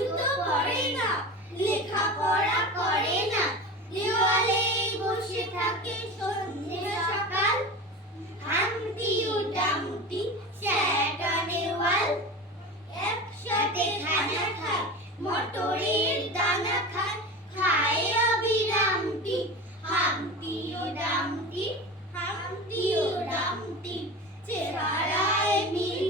জুতো পরে না, লেখাপড়া করে না, দেওয়ালেই বসে থাকে সন্ধ্যে সকাল। হামটি ও ডামটি স্যাটানে ওয়াল, একসাথে খানা খায়, মটরের দানা খায়, খায় অবিরামটি হামটি ও ডামটি, হামটি ও ডামটি। চেহারায় মিল